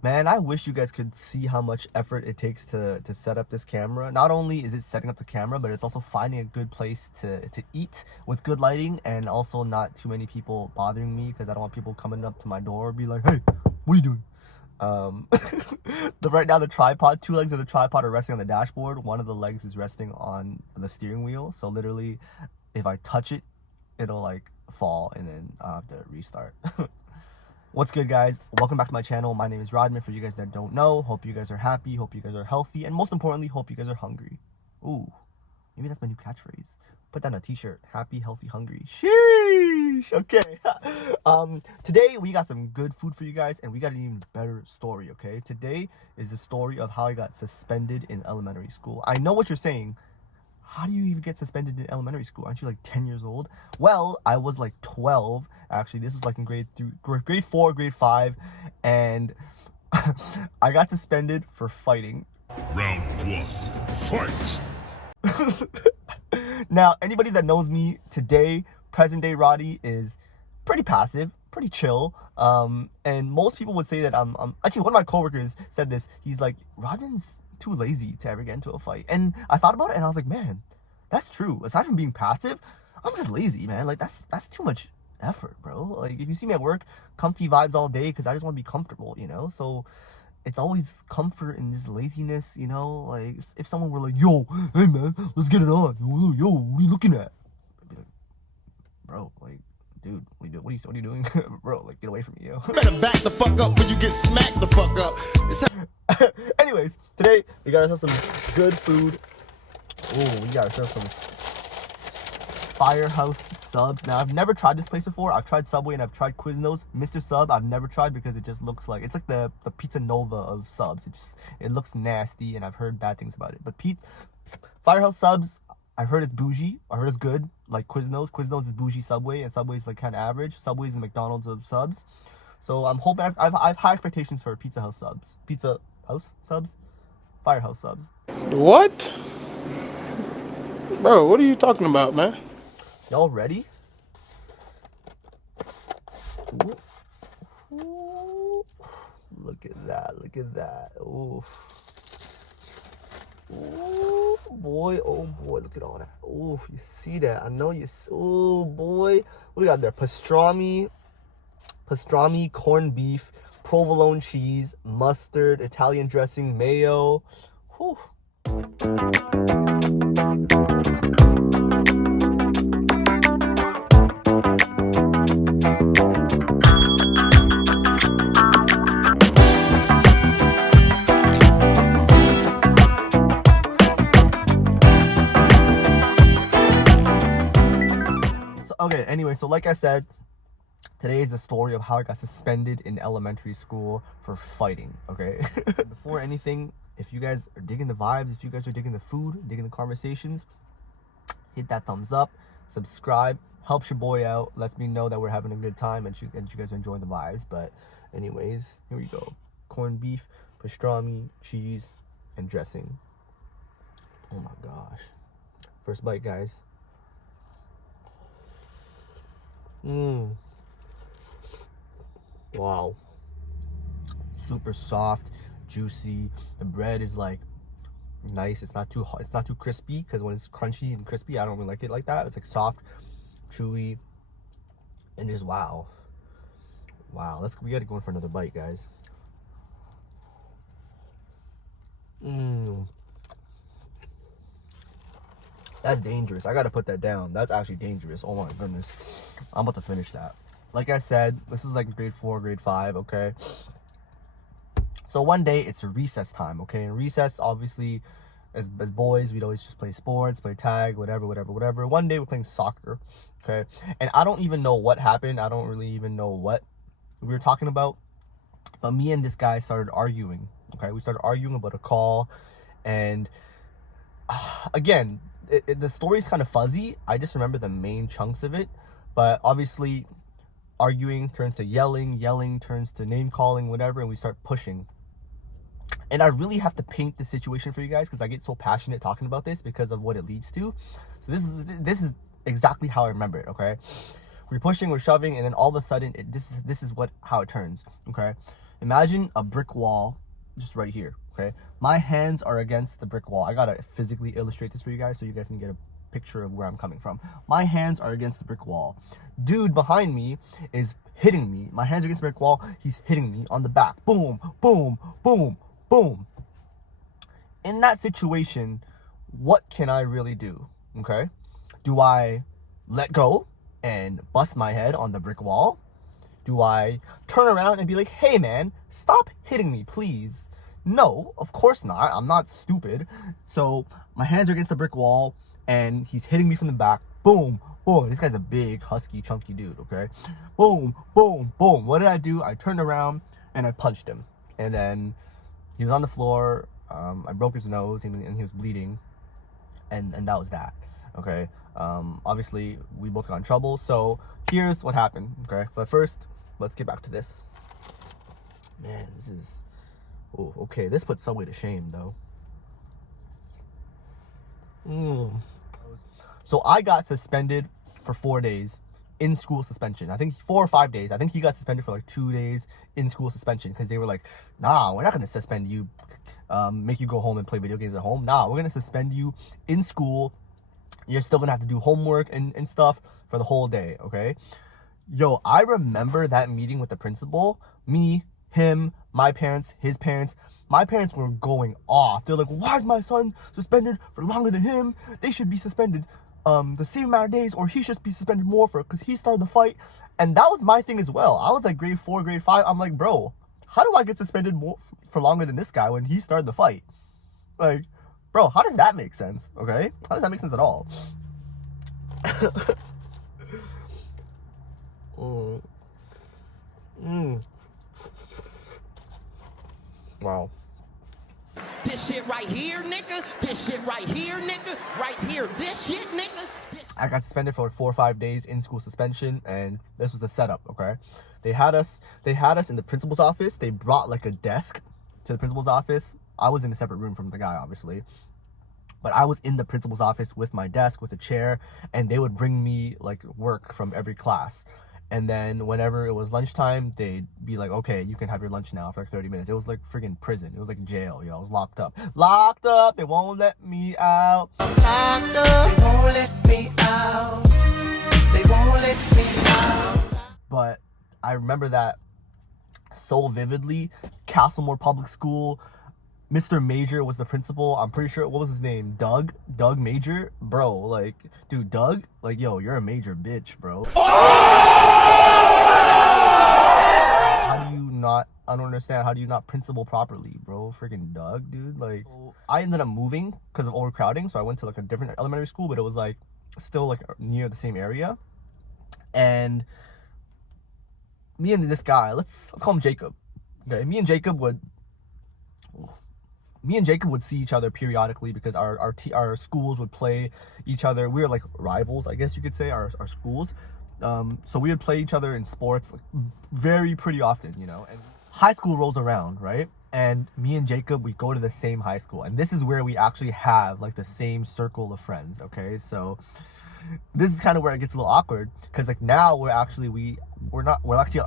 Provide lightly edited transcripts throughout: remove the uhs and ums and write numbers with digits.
Man, I wish you guys could see how much effort it takes to set up this camera. Not only is it setting up the camera, but it's also finding a good place to eat with good lighting, and also not too many people bothering me, because I don't want people coming up to my door and be like, hey, what are you doing? Right now the tripod, two legs of the tripod are resting on the dashboard. One of the legs is resting on the steering wheel. So literally, if I touch it, it'll like fall, and then I'll have to restart. What's good, guys? Welcome back to my channel. My name is Rodman. For you guys that don't know, hope you guys are happy, hope you guys are healthy, and most importantly, hope you guys are hungry. Ooh, maybe that's my new catchphrase. Put that on a t-shirt. Happy, healthy, hungry. Sheesh. Okay. Today we got some good food for you guys, and we got an even better story, okay? Today is the story of how I got suspended in elementary school. I know what you're saying. How do you even get suspended in elementary school? Aren't you like 10 years old? Well, I was like 12. Actually, this was like in grade 4, grade 5. And I got suspended for fighting. Round 1, fight! Now, anybody that knows me today, present day Roddy, is pretty passive, pretty chill. And most people would say that I'm actually, one of my coworkers said this. He's like, Rodman's too lazy to ever get into a fight. And I thought about it, and I was like, man, that's true. Aside from being passive, I'm just lazy, man. Like, that's too much effort, bro. Like, if you see me at work, comfy vibes all day, because I just want to be comfortable, you know? So it's always comfort and just laziness, you know? Like, if someone were like, yo, hey, man, let's get it on. Yo, what are you looking at? I'd be like, bro, like, dude, what are you doing? Bro, like, get away from me, yo. Better back the fuck up when you get smacked the fuck up. Anyways, today we got ourselves some good food. Oh, we got ourselves some Firehouse subs. Now, I've never tried this place before. I've tried Subway and I've tried Quiznos. Mr. Sub, I've never tried because it just looks like, it's like the Pizza Nova of subs. It looks nasty, and I've heard bad things about it. But Firehouse subs, I've heard it's bougie. I heard it's good, like Quiznos. Quiznos is bougie Subway, and Subway's like kind of average. Subway's the McDonald's of subs. So I'm hoping, I have high expectations for Pizza House subs. Pizza House subs? Firehouse subs. What? Bro, what are you talking about, man? Y'all ready? Ooh. Ooh. Look at that, look at that. Oof. Ooh, boy, oh boy, look at all that. Ooh, you see that? I know you. Oh boy, what do we got there? Pastrami, corned beef, provolone cheese, mustard, Italian dressing, mayo. Whew. Okay, anyway, so like I said, today is the story of how I got suspended in elementary school for fighting, okay? Before anything, if you guys are digging the vibes, if you guys are digging the food, digging the conversations, hit that thumbs up, subscribe, helps your boy out, lets me know that we're having a good time and you guys are enjoying the vibes. But anyways, here we go. Corned beef, pastrami, cheese, and dressing. Oh my gosh. First bite, guys. Wow. Super soft, juicy. The bread is like nice. It's not too hot. It's not too crispy, because when it's crunchy and crispy, I don't really like it like that. It's like soft, chewy, and just wow. We gotta go in for another bite, guys. That's dangerous. I gotta put that down. That's actually dangerous. Oh my goodness. I'm about to finish that. Like I said, this is like grade 4, grade 5, okay? So one day, it's recess time, okay? In recess, obviously, as boys, we'd always just play sports, play tag, whatever. One day, we're playing soccer, okay? And I don't even know what happened. I don't really even know what we were talking about. But me and this guy started arguing, okay? We started arguing about a call. And again, the story's kind of fuzzy. I just remember the main chunks of it. But obviously, arguing turns to yelling turns to name calling, whatever, and we start pushing. And I really have to paint the situation for you guys, because I get so passionate talking about this because of what it leads to. So this is exactly how I remember it, okay? We're pushing, we're shoving, and then all of a sudden, this is how it turns, okay? Imagine a brick wall just right here, okay? My hands are against the brick wall. I gotta physically illustrate this for you guys so you guys can get a picture of where I'm coming from. My hands are against the brick wall. Dude behind me is hitting me. My hands are against the brick wall. He's hitting me on the back. Boom, boom, boom, boom. In that situation, what can I really do? Okay? Do I let go and bust my head on the brick wall? Do I turn around and be like, hey man, stop hitting me, please? No, of course not. I'm not stupid. So my hands are against the brick wall and he's hitting me from the back. Boom, boom. This guy's a big, husky, chunky dude, okay? Boom, boom, boom. What did I do? I turned around and I punched him. And then he was on the floor. I broke his nose and he was bleeding. And that was that, okay? Obviously, we both got in trouble. So here's what happened, okay? But first, let's get back to this. Man, this is... Oh, okay. This puts Subway to shame, though. So I got suspended for 4 days in school suspension. I think 4 or 5 days. I think he got suspended for like 2 days in school suspension because they were like, nah, we're not going to suspend you, make you go home and play video games at home. Nah, we're going to suspend you in school. You're still going to have to do homework and stuff for the whole day, okay? Yo, I remember that meeting with the principal. Me, him, my parents, his parents. My parents were going off. They're like, why is my son suspended for longer than him? They should be suspended the same amount of days, or he should be suspended more for it because he started the fight. And that was my thing as well. I was like grade 4, grade 5. I'm like, bro, how do I get suspended more for longer than this guy when he started the fight? Like, bro, how does that make sense? Okay? How does that make sense at all? Wow. This shit right here, nigga. This shit right here, nigga. Right here. This shit, nigga. I got suspended for like 4 or 5 days in school suspension, and this was the setup, okay? They had us in the principal's office. They brought like a desk to the principal's office. I was in a separate room from the guy, obviously. But I was in the principal's office with my desk, with a chair, and they would bring me like work from every class. And then whenever it was lunchtime, they'd be like, okay, you can have your lunch now for like 30 minutes. It was like friggin' prison. It was like jail, yo. I was locked up. Locked up. They won't let me out. Locked up. They won't let me out. They won't let me out. But I remember that so vividly. Castlemore Public School. Mr. Major was the principal. I'm pretty sure, what was his name? Doug Major? Bro, like, dude, Doug? Like, yo, you're a major bitch, bro. How do you not, I don't understand, how do you not principal properly, bro? Freaking Doug, dude. Like, I ended up moving because of overcrowding, so I went to like a different elementary school, but it was like, still like near the same area. And me and this guy, let's call him Jacob. Okay, me and Jacob would see each other periodically because our schools would play each other. We were like rivals, I guess you could say, our schools. So we would play each other in sports like, pretty often, you know. And high school rolls around, right? And me and Jacob, we go to the same high school. And this is where we actually have like the same circle of friends, okay? So this is kind of where it gets a little awkward because like now we're actually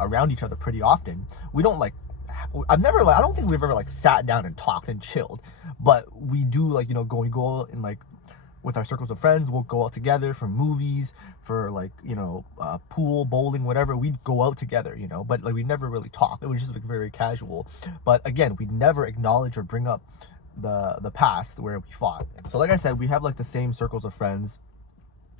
around each other pretty often. We don't like, I don't think we've ever like sat down and talked and chilled, but we do like, you know, we go out and like with our circles of friends, we'll go out together for movies, for like, you know, pool, bowling, whatever. We'd go out together, you know, but like we never really talked. It was just like very casual. But again, we never acknowledge or bring up the past where we fought. So like I said, we have like the same circles of friends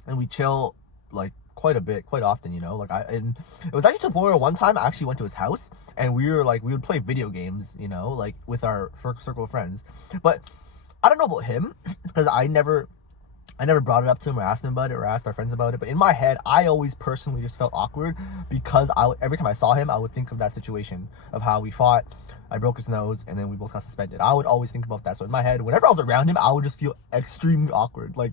and we chill like quite a bit, quite often, you know. Like and it was actually to the point where one time I actually went to his house and we would play video games, you know, like with our circle of friends. But I don't know about him because I never brought it up to him or asked him about it or asked our friends about it. But in my head, I always personally just felt awkward because every time I saw him, I would think of that situation of how we fought. I broke his nose and then we both got suspended. I would always think about that. So in my head, whenever I was around him, I would just feel extremely awkward. Like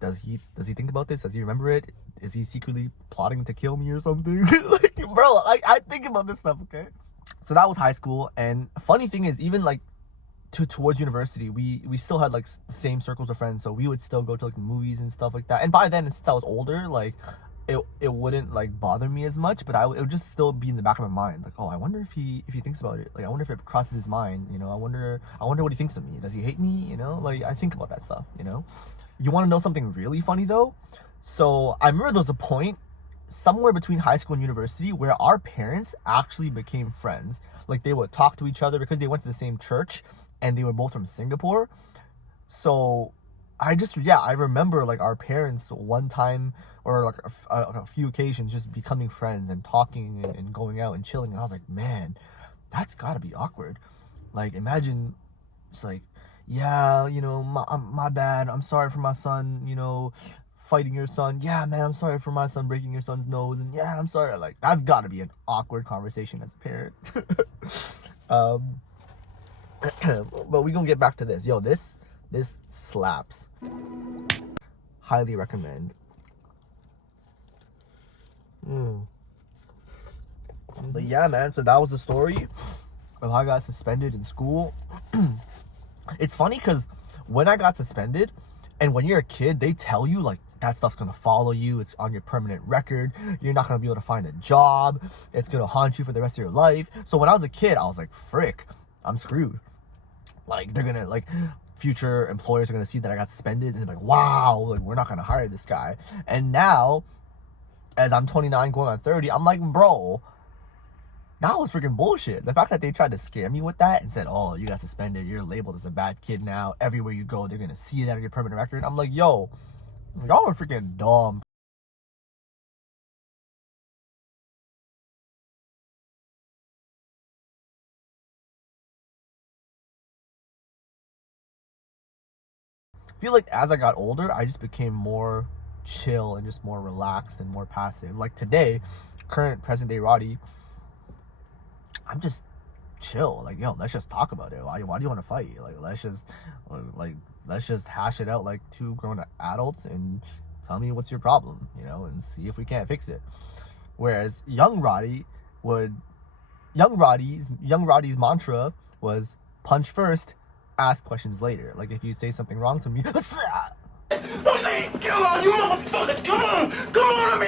does he think about this? Does he remember it? Is he secretly plotting to kill me or something? Like, bro, like I think about this stuff, okay? So that was high school. And funny thing is, even like towards university, we still had like the same circles of friends. So we would still go to like movies and stuff like that. And by then, since I was older, like it wouldn't like bother me as much, but it would just still be in the back of my mind, like, oh, I wonder if he thinks about it. Like, I wonder if it crosses his mind, you know. I wonder what he thinks of me. Does he hate me? You know, like, I think about that stuff, you know. You want to know something really funny though? So I remember there was a point somewhere between high school and university where our parents actually became friends. Like, they would talk to each other because they went to the same church and they were both from Singapore. So I remember like our parents one time, or like a few occasions, just becoming friends and talking and going out and chilling. And I was like, man, that's gotta be awkward. Like, imagine it's like, yeah, you know, my bad. I'm sorry for my son, you know, fighting your son. Yeah, man, I'm sorry for my son breaking your son's nose. And yeah, I'm sorry. Like, that's gotta be an awkward conversation as a parent. But we gonna get back to this. Yo, this slaps. Highly recommend. But yeah, man, so that was the story of how I got suspended in school. It's funny because when I got suspended, and when you're a kid, they tell you like that stuff's gonna follow you, it's on your permanent record, you're not gonna be able to find a job, it's gonna haunt you for the rest of your life. So when I was a kid, I was like, frick, I'm screwed. Like, they're gonna, like, future employers are gonna see that I got suspended and they're like, wow, like, we're not gonna hire this guy. And now, as I'm 29 going on 30, I'm like, bro, that was freaking bullshit. The fact that they tried to scare me with that and said, oh, you got suspended, you're labeled as a bad kid now, everywhere you go they're gonna see that on your permanent record. I'm like, yo, y'all are freaking dumb. I feel like as I got older, I just became more chill and just more relaxed and more passive. Like today, current present day Roddy, I'm just chill. Like, yo, let's just talk about it. Why do you want to fight? Like, let's just hash it out like two grown adults and tell me what's your problem, you know, and see if we can't fix it. Whereas young Roddy's mantra was punch first, ask questions later. Like, if you say something wrong to me, Come on, you motherfucker! Come on, me,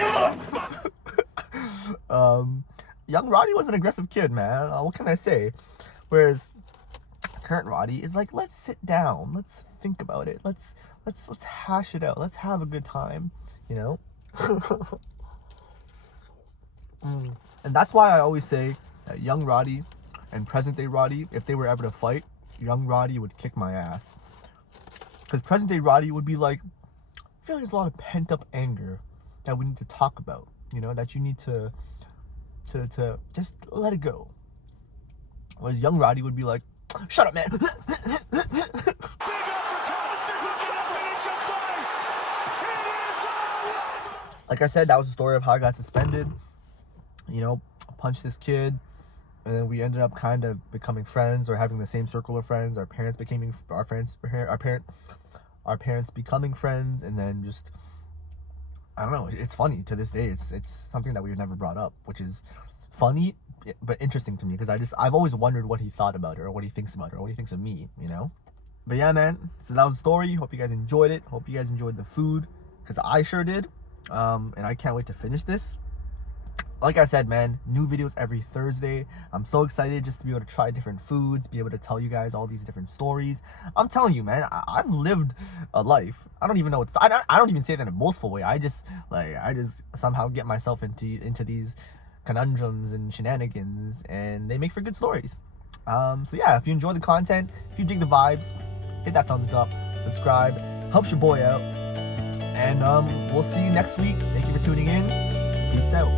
motherfucker! Young Roddy was an aggressive kid, man. What can I say? Whereas current Roddy is like, let's sit down, let's think about it, let's hash it out, let's have a good time, you know. And that's why I always say that young Roddy and present day Roddy, if they were ever to fight, young Roddy would kick my ass. Because present day Roddy would be like, I feel like there's a lot of pent up anger that we need to talk about, you know, that you need to just let it go. Whereas young Roddy would be like, shut up, man. Like I said, that was the story of how I got suspended. You know, punched this kid, and then we ended up kind of becoming friends or having the same circle of friends. Our parents becoming becoming friends, and then just, I don't know. It's funny to this day. It's something that we've never brought up, which is funny but interesting to me, because I've always wondered what he thought about it, or what he thinks about it, or what he thinks of me, you know. But yeah, man. So that was the story. Hope you guys enjoyed it. Hope you guys enjoyed the food, because I sure did. And I can't wait to finish this. Like I said, man, new videos every Thursday. I'm so excited just to be able to try different foods, be able to tell you guys all these different stories. I'm telling you, man, I've lived a life. I don't even know I don't even say that in a boastful way. I just somehow get myself into these conundrums and shenanigans, and they make for good stories. So yeah, if you enjoy the content, if you dig the vibes, hit that thumbs up, subscribe, helps your boy out. And we'll see you next week. Thank you for tuning in. Peace out.